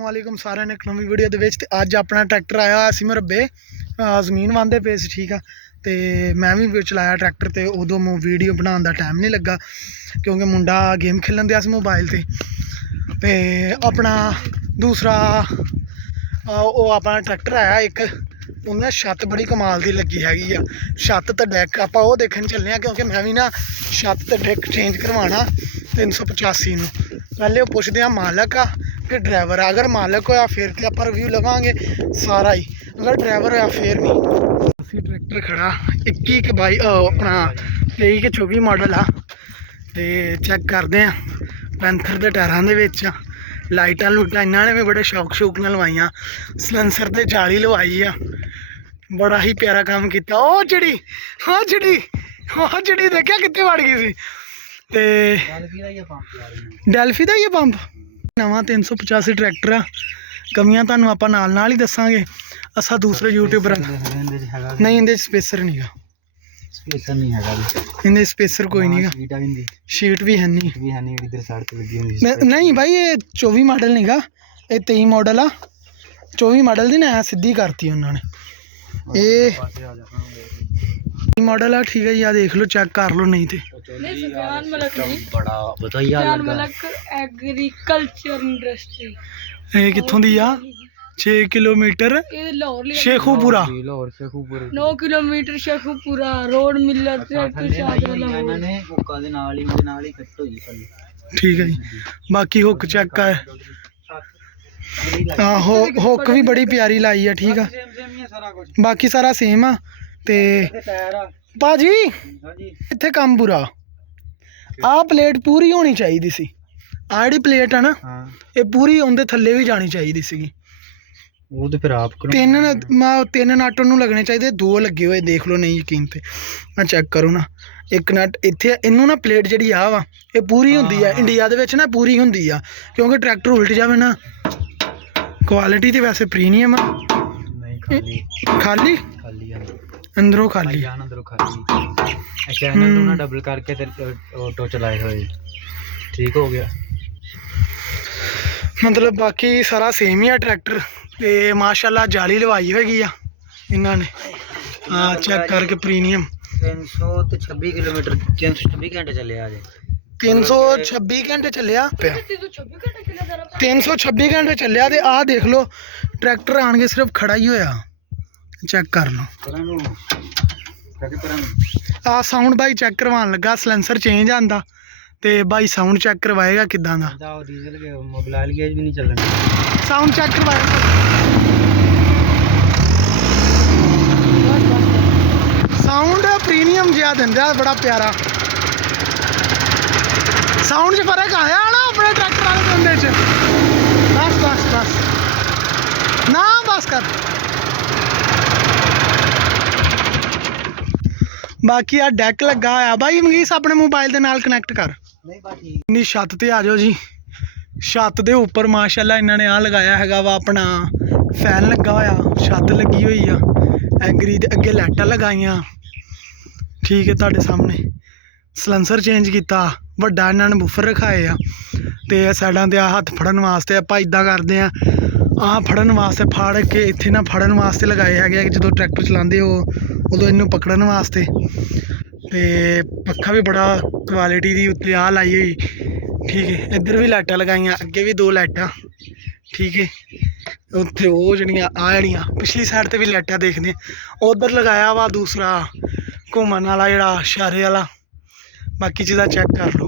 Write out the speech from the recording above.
ਵਾਲੇਕੁਮ ਸਾਰਿਆਂ ਨੇ ਇੱਕ ਨਵੀਂ ਵੀਡੀਓ ਦੇ ਵਿੱਚ। ਤੇ ਅੱਜ ਆਪਣਾ ਟਰੈਕਟਰ ਆਇਆ ਹੋਇਆ ਸੀ ਮਰੱਬੇ ਜ਼ਮੀਨ ਵਾਂਦੇ ਪਏ ਸੀ, ਠੀਕ ਆ। ਤੇ ਮੈਂ ਵੀ ਚਲਾਇਆ ਟਰੈਕਟਰ ਤੇ ਉਦੋਂ ਵੀਡੀਓ ਬਣਾਉਣ ਦਾ ਟਾਈਮ ਨਹੀਂ ਲੱਗਾ ਕਿਉਂਕਿ ਮੁੰਡਾ ਗੇਮ ਖੇਲਣ ਦਿਆ ਸੀ ਮੋਬਾਈਲ ਤੇ ਆਪਣਾ ਦੂਸਰਾ ਉਹ ਆਪਣਾ ਟਰੈਕਟਰ ਆਇਆ ਇੱਕ, ਉਹਨਾਂ ਛੱਤ ਬੜੀ ਕਮਾਲ ਦੀ ਲੱਗੀ ਹੈਗੀ ਆ। ਛੱਤ ਤੇ ਡੈਕ ਆਪਾਂ ਉਹ ਦੇਖਣ ਚੱਲੇ ਆ ਕਿਉਂਕਿ ਮੈਂ ਵੀ ਨਾ ਛੱਤ ਤੇ ਡੈਕ ਚੇਂਜ ਕਰਵਾਉਣਾ 385 ਨੂੰ। ਪਹਿਲੇ ਉਹ ਪੁੱਛਦੇ ਆ ਮਾਲਕ ਆ ਕਿ ड्राइवर। अगर मालक होया फिर तो आप रिव्यू लवांगे सारा ही, अगर ड्राइवर होया फिर नहीं। असी ट्रैक्टर खड़ा 21 अपना 23-24 मॉडल आ ते चेक करते हैं पैंथर के टायरों के विच लाइटां लूटां इन्होंने भी बड़े शौक नाल लवाइयां। सलेंसर ते जाली लवाई आ, बड़ा ही प्यारा काम किया। ओ चिड़ी हाँ चिड़ी देखिया कित्थे वड़ गई सी। ते डेल्फी दा ही पंप नवा 385 ट्रैक्टर आ। कमियां तुहानूं आपां नाल नाल ही दसांगे। असां दूसरे यूट्यूबर नहीं, इहदे स्पेसर नहीं गा, इहदे स्पेसर कोई नहीं गा, शीट भी है नहीं भाई। ये 24 मॉडल नहीं गा, ये 23 मॉडल आ। 24 मॉडल दी ना सीधी करती उन्होंने। ये मॉडल आ, ठीक है जी। आ देख लो, चेक कर लो। नहीं थे एग्रीकल्चर इंडस्ट्री ये कित्थों दी आ? 6 kilometre Sheikhupura, 9 kilometre Sheikhupura road Miller. ठीक है जी। बाकी हुक चेक है, हुक भी बड़ी प्यारी लाई है, ठीक है। बाकी सारा सेम आ। ते भाजी इत्थे काम पूरा आ प्लेट पूरी होनी चाहिए सी। आ जी प्लेट है ना, ये पूरी उनके थल्ले भी जानी चाहिए सी। तीन नट नूं लगने चाहिए, 2 लगे हुए देख लो। नहीं यकीन ते मैं चेक करो ना, एक नट इत्थे इनू ना प्लेट जी आ वा ये पूरी होंदी है। इंडिया दे विच ना पूरी होंदी आ क्योंकि ट्रैक्टर उल्ट जावे ना। क्वालिटी तो वैसे प्रीमियम आ। खाली अंदरों खाली चैनल डबल करके ऑटो चलाए हुए ठीक हो गया। मतलब बाकी सारा सेम ही है ट्रैक्टर। ते माशाल्लाह जाली लवाई होगी आ इन्होंने। हाँ चेक करके प्रीमियम 326 किलोमीटर 326 घंटे चले आज 326 घंटे चलिया 326 घंटे चलिया। ते आ देख लो ट्रैक्टर आन के सिर्फ खड़ा ही होया, चेक कर लो। आ साउंड भाई चेक करवान लगा, सलेंसर चेंज आंदा ते भाई साउंड चेक करवाएगा किदां दा। डीजल के मोबाइल गेज भी नहीं चलना, साउंड चेक करवाएगा। साउंड प्रीमियम जिहा दिंदा, बड़ा प्यारा साउंड च फर्क आया ना अपने ट्रैक्टर वाले बंदे च। बस बस बस ना बस कर। बाकी आ डैक लगा होया भाई मंगीस अपने मोबाइल के नाल कनैक्ट कर। इन्नी छत ते आ जाओ जी। छत के उपर माशाल्लाह इन्होंने आ लगाया है वा अपना फैन लगा होया, छत लगी हुई आ। एग्री दे अगे लाइटां लगाइयां, ठीक है तुहाडे सामने। सलेंसर चेंज किया, वड्डा इन्होंने बुफर रखाए आ। ते साइडां ते हत्थ फड़न वास्ते आपां इदां करदे आ, फड़न वास्ते फाड़ के इत्थे ना फड़न वास्ते लगाए है जो ट्रैक्टर चलाते हो उदों इनू पकड़न वास्ते। ते पक्खा भी बड़ा क्वालिटी दी उत्ते आ लाई हुई, ठीक है। इधर भी लाइटां लगाइयां, अगे भी 2 लाइटां, ठीक है। उत्थे वो जड़ियां पिछली साइड ते भी लाइटां देखदे। उधर लगाया वा दूसरा घूमन वाला जिहड़ा इशारे वाला। बाकी चीज़ां चेक कर लो।